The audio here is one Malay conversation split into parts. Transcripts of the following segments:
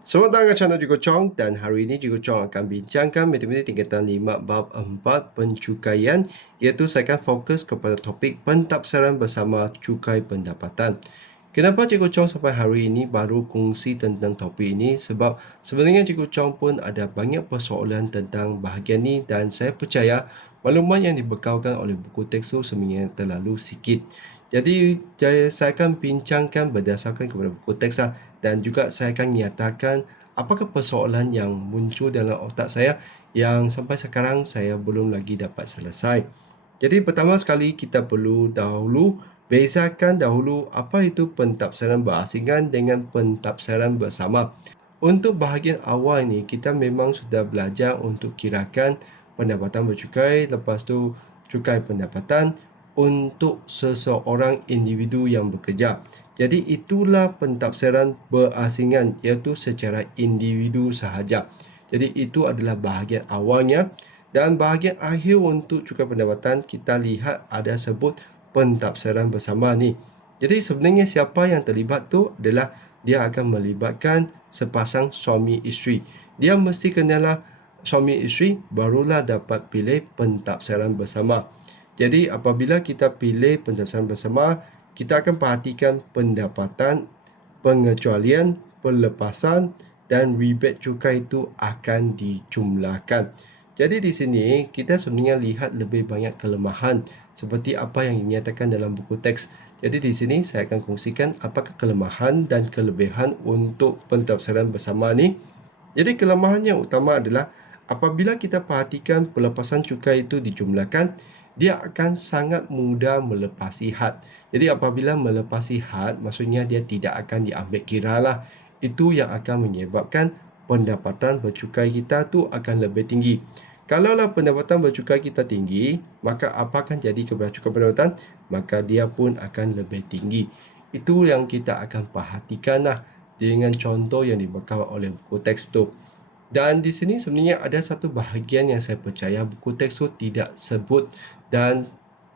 Selamat datang ke channel Jigo Chong, dan hari ini Jigo Chong akan bincangkan matematik tingkatan 5 bab 4 pencukaian, iaitu saya akan fokus kepada topik pentafsiran bersama cukai pendapatan. Kenapa Cikgu Chong sampai hari ini baru kongsi tentang topik ini? Sebab sebenarnya Cikgu Chong pun ada banyak persoalan tentang bahagian ini, dan saya percaya maklumat yang dibekalkan oleh buku teks itu sebenarnya terlalu sikit. Jadi saya akan bincangkan berdasarkan kepada buku teks dan juga saya akan nyatakan apakah persoalan yang muncul dalam otak saya yang sampai sekarang saya belum lagi dapat selesai. Jadi pertama sekali kita perlu dahulu bezakan dahulu apa itu pentafsiran berasingan dengan pentafsiran bersama. Untuk bahagian awal ini kita memang sudah belajar untuk kirakan pendapatan bercukai, lepas tu cukai pendapatan untuk seseorang individu yang bekerja. Jadi itulah pentafsiran berasingan, iaitu secara individu sahaja. Jadi itu adalah bahagian awalnya, dan bahagian akhir untuk cukai pendapatan kita lihat ada sebut pentafsiran bersama ni. Jadi sebenarnya siapa yang terlibat tu adalah dia akan melibatkan sepasang suami isteri. Dia mesti kenalah suami isteri barulah dapat pilih pentafsiran bersama. Jadi apabila kita pilih pentafsiran bersama, kita akan perhatikan pendapatan, pengecualian, pelepasan dan rebate cukai itu akan dijumlahkan. Jadi di sini kita sebenarnya lihat lebih banyak kelemahan seperti apa yang dinyatakan dalam buku teks. Jadi di sini saya akan kongsikan apakah kelemahan dan kelebihan untuk pentafsiran bersama ni. Jadi kelemahan yang utama adalah apabila kita perhatikan pelepasan cukai itu dijumlahkan, dia akan sangat mudah melepasi had. Jadi apabila melepasi had, maksudnya dia tidak akan diambil kira lah. Itu yang akan menyebabkan pendapatan bercukai kita tu akan lebih tinggi. Kalaulah pendapatan bercukai kita tinggi, maka apa akan jadi kepada cukai pendapatan? Maka dia pun akan lebih tinggi. Itu yang kita akan perhatikan lah dengan contoh yang dibekal oleh buku teks tu. Dan di sini sebenarnya ada satu bahagian yang saya percaya buku teks tu tidak sebut, dan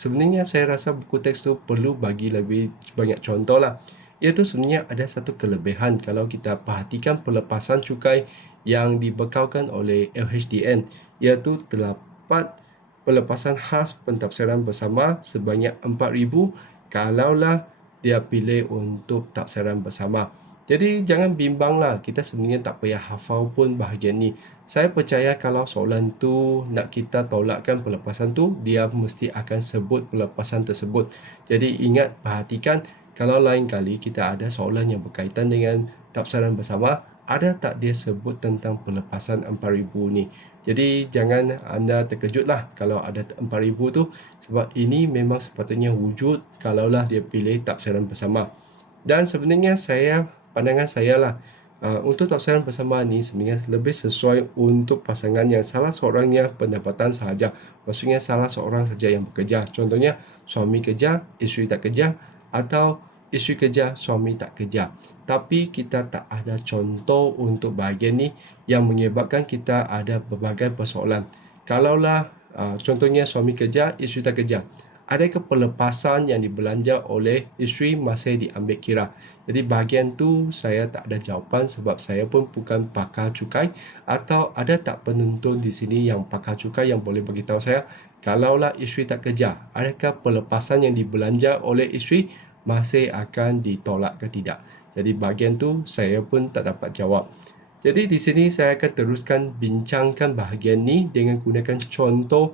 sebenarnya saya rasa buku teks tu perlu bagi lebih banyak contoh lah. Iaitu sebenarnya ada satu kelebihan kalau kita perhatikan pelepasan cukai yang dibekalkan oleh LHDN, iaitu terdapat pelepasan khas pentafsiran bersama sebanyak 4,000 kalaulah dia pilih untuk tafsiran bersama. Jadi jangan bimbanglah, kita sebenarnya tak payah hafal pun bahagian ni. Saya percaya kalau soalan tu nak kita tolakkan pelepasan tu, dia mesti akan sebut pelepasan tersebut. Jadi ingat, perhatikan kalau lain kali kita ada soalan yang berkaitan dengan tafsiran bersama, ada tak dia sebut tentang pelepasan 4,000 ni. Jadi jangan anda terkejutlah kalau ada 4,000 tu, sebab ini memang sepatutnya wujud kalaulah dia pilih tafsiran bersama. Dan sebenarnya pandangan saya lah, untuk tafsiran bersama ni sebenarnya lebih sesuai untuk pasangan yang salah seorangnya pendapatan sahaja. Maksudnya salah seorang saja yang bekerja. Contohnya suami kerja, isteri tak kerja, atau isteri kerja, suami tak kerja. Tapi kita tak ada contoh untuk bahagian ni yang menyebabkan kita ada berbagai persoalan. Kalaulah contohnya suami kerja, isteri tak kerja, adakah pelepasan yang dibelanja oleh isteri masih diambil kira? Jadi bahagian tu saya tak ada jawapan sebab saya pun bukan pakar cukai. Atau ada tak penuntun di sini yang pakar cukai yang boleh beritahu saya, kalaulah isteri tak kerja, adakah pelepasan yang dibelanja oleh isteri masih akan ditolak ke tidak? Jadi bahagian tu saya pun tak dapat jawab. Jadi di sini saya akan teruskan bincangkan bahagian ni dengan gunakan contoh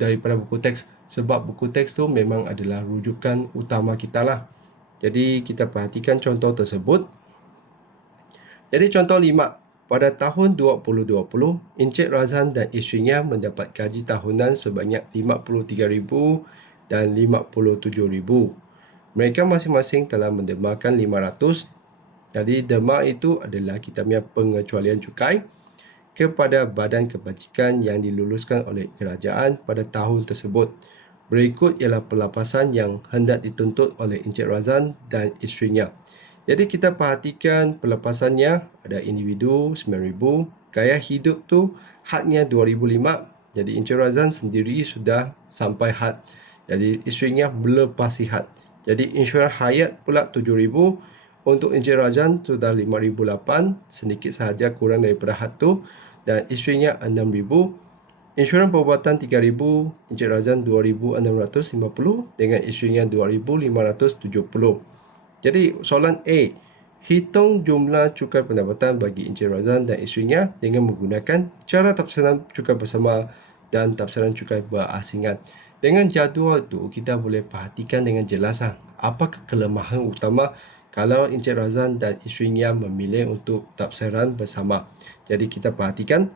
daripada buku teks, sebab buku teks tu memang adalah rujukan utama kita lah. Jadi kita perhatikan contoh tersebut. Jadi contoh 5. Pada tahun 2020, Encik Razan dan isterinya mendapat gaji tahunan sebanyak 53,000 dan 57,000. Mereka masing-masing telah mendermakan 500. Jadi derma itu adalah kita punya pengecualian cukai kepada badan kebajikan yang diluluskan oleh kerajaan pada tahun tersebut. Berikut ialah pelepasan yang hendak dituntut oleh Encik Razan dan isterinya. Jadi kita perhatikan pelepasannya, ada individu 9,000, gaya hidup tu hadnya 2,005. Jadi Encik Razan sendiri sudah sampai had. Jadi isterinya melepasi had. Jadi insurans hayat pula 7,000, untuk Encik Razan sudah 5,008, sedikit sahaja kurang daripada had tu, dan isterinya 6,000. Insurans perubatan 3,000, Encik Razan 2,650 dengan isterinya 2,570. Jadi soalan A, hitung jumlah cukai pendapatan bagi Encik Razan dan isterinya dengan menggunakan cara tafsiran cukai bersama dan tafsiran cukai berasingan. Dengan jadual itu, kita boleh perhatikan dengan jelas apakah kelemahan utama kalau Encik Razan dan isterinya memilih untuk tafsiran bersama. Jadi kita perhatikan.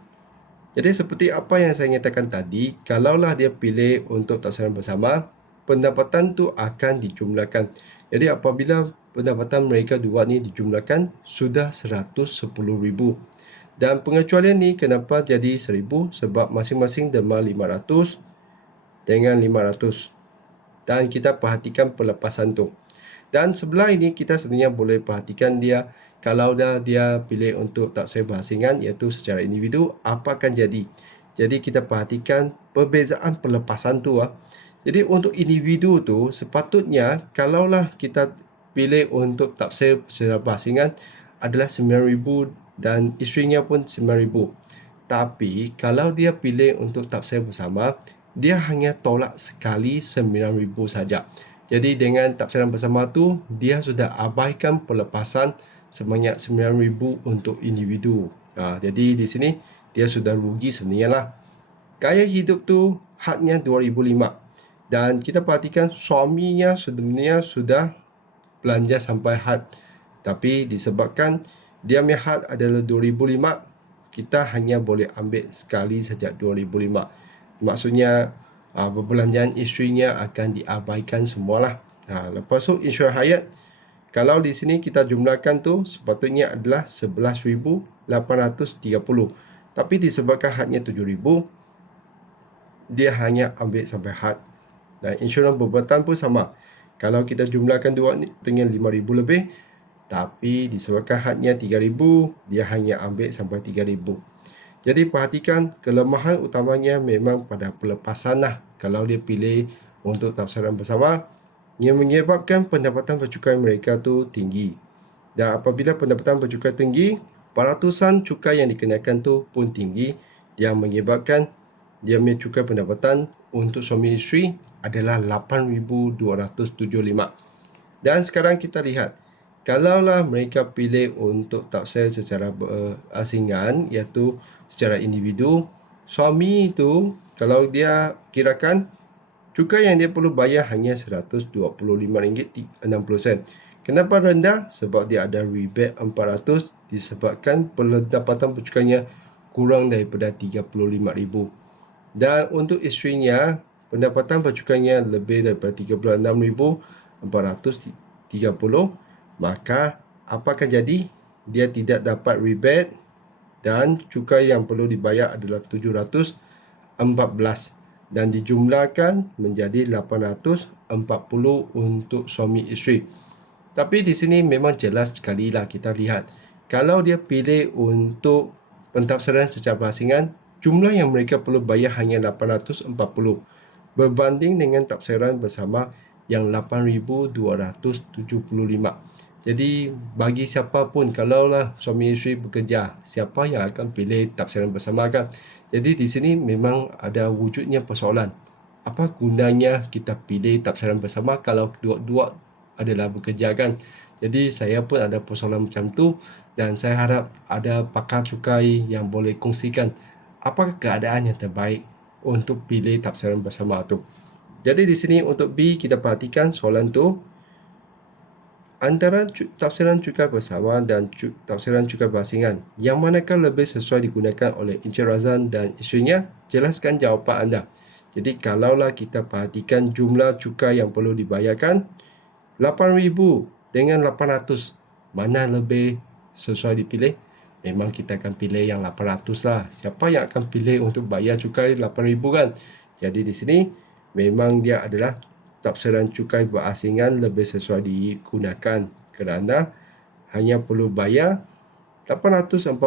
Jadi seperti apa yang saya nyatakan tadi, kalaulah dia pilih untuk tafsiran bersama, pendapatan tu akan dijumlahkan. Jadi apabila pendapatan mereka dua ni dijumlahkan, sudah 110,000. Dan pengecualian ni kenapa jadi 1,000? Sebab masing-masing derma 500 dengan 500. Dan kita perhatikan pelepasan tu. Dan sebelah ini kita sebenarnya boleh perhatikan dia, kalau dia pilih untuk tafsir berasingan iaitu secara individu, apa akan jadi. Jadi kita perhatikan perbezaan pelepasan tu. Jadi untuk individu tu sepatutnya kalaulah kita pilih untuk tafsir secara berasingan adalah 9,000 dan isterinya pun 9,000. Tapi kalau dia pilih untuk tafsir bersama, dia hanya tolak sekali 9,000 saja. Jadi dengan tafsiran bersama tu, dia sudah abaikan pelepasan sebanyak 9,000 untuk individu. Jadi di sini dia sudah rugi sebenarnya lah. Gaya hidup tu hadnya 2,005. Dan kita perhatikan suaminya sebenarnya sudah belanja sampai had. Tapi disebabkan dia punya had adalah 2,005, kita hanya boleh ambil sekali saja 2,005. Maksudnya perbelanjaan isterinya akan diabaikan semualah. Lepas tu insurans hayat, kalau di sini kita jumlahkan tu sepatutnya adalah 11,830. Tapi disebabkan hadnya 7,000, dia hanya ambil sampai had. Dan insurans perubatan pun sama. Kalau kita jumlahkan dua ni dengan 5,000 lebih, tapi disebabkan hadnya 3,000, dia hanya ambil sampai 3,000. Jadi perhatikan kelemahan utamanya memang pada pelepasan lah. Kalau dia pilih untuk tafsiran bersama, yang menyebabkan pendapatan bercukai mereka tu tinggi. Dan apabila pendapatan bercukai tinggi, peratusan cukai yang dikenakan tu pun tinggi, yang menyebabkan dia punya cukai pendapatan untuk suami isteri adalah 8,275. Dan sekarang kita lihat, kalaulah mereka pilih untuk tafsir secara berasingan iaitu secara individu, suami itu kalau dia kirakan cukai yang dia perlu bayar hanya RM125.60. Kenapa rendah? Sebab dia ada rebate 400 disebabkan pendapatan bercukainya kurang daripada 35,000. Dan untuk isterinya, pendapatan bercukainya lebih daripada 36,430. Maka apa akan jadi? Dia tidak dapat rebate dan cukai yang perlu dibayar adalah 714 dan dijumlahkan menjadi 840 untuk suami isteri. Tapi di sini memang jelas sekali lah kita lihat, kalau dia pilih untuk pentafsiran secara berasingan, jumlah yang mereka perlu bayar hanya 840 berbanding dengan tafsiran bersama yang 8,275. Jadi bagi siapa pun, kalaulah suami isteri bekerja, siapa yang akan pilih tafsiran bersama kan? Jadi di sini memang ada wujudnya persoalan. Apa gunanya kita pilih tafsiran bersama kalau dua-dua adalah bekerja kan? Jadi saya pun ada persoalan macam tu dan saya harap ada pakar cukai yang boleh kongsikan apakah keadaan yang terbaik untuk pilih tafsiran bersama tu. Jadi di sini untuk B kita perhatikan soalan tu, antara tafsiran cukai bersama dan tafsiran cukai berasingan, yang manakah lebih sesuai digunakan oleh Encik Razan dan isterinya? Jelaskan jawapan anda. Jadi kalaulah kita perhatikan jumlah cukai yang perlu dibayarkan, 8,000 dengan 800, mana lebih sesuai dipilih? Memang kita akan pilih yang 800 lah. Siapa yang akan pilih untuk bayar cukai 8,000 kan? Jadi di sini memang dia adalah tafsiran cukai berasingan lebih sesuai digunakan kerana hanya perlu bayar 840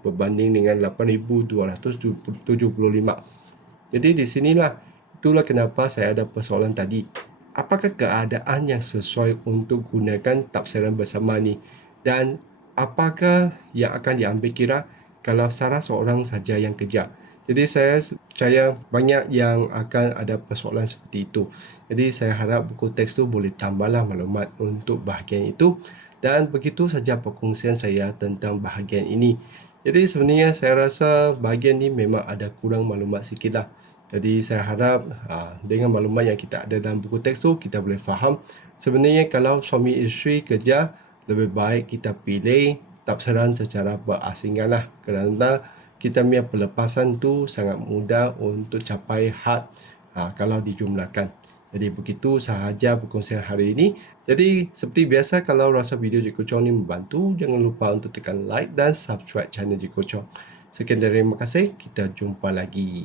berbanding dengan 8,275. Jadi di sinilah, itulah kenapa saya ada persoalan tadi. apakah keadaan yang sesuai untuk gunakan tafsiran bersama ni, dan apakah yang akan diambil kira kalau salah seorang saja yang kejar. Jadi saya percaya banyak yang akan ada persoalan seperti itu. Jadi saya harap buku teks tu boleh tambahlah maklumat untuk bahagian itu, dan begitu saja perkongsian saya tentang bahagian ini. Jadi sebenarnya saya rasa bahagian ni memang ada kurang maklumat sikit lah. Jadi saya harap dengan maklumat yang kita ada dalam buku teks tu, kita boleh faham sebenarnya kalau suami isteri kerja, lebih baik kita pilih tafsiran secara berasingan lah, kerana kita punya pelepasan tu sangat mudah untuk capai had kalau dijumlahkan. Jadi begitu sahaja perkongsian hari ini. Jadi seperti biasa, kalau rasa video Jeko Chong ni membantu, jangan lupa untuk tekan like dan subscribe channel Jeko Chong. Sekian, terima kasih. Kita jumpa lagi.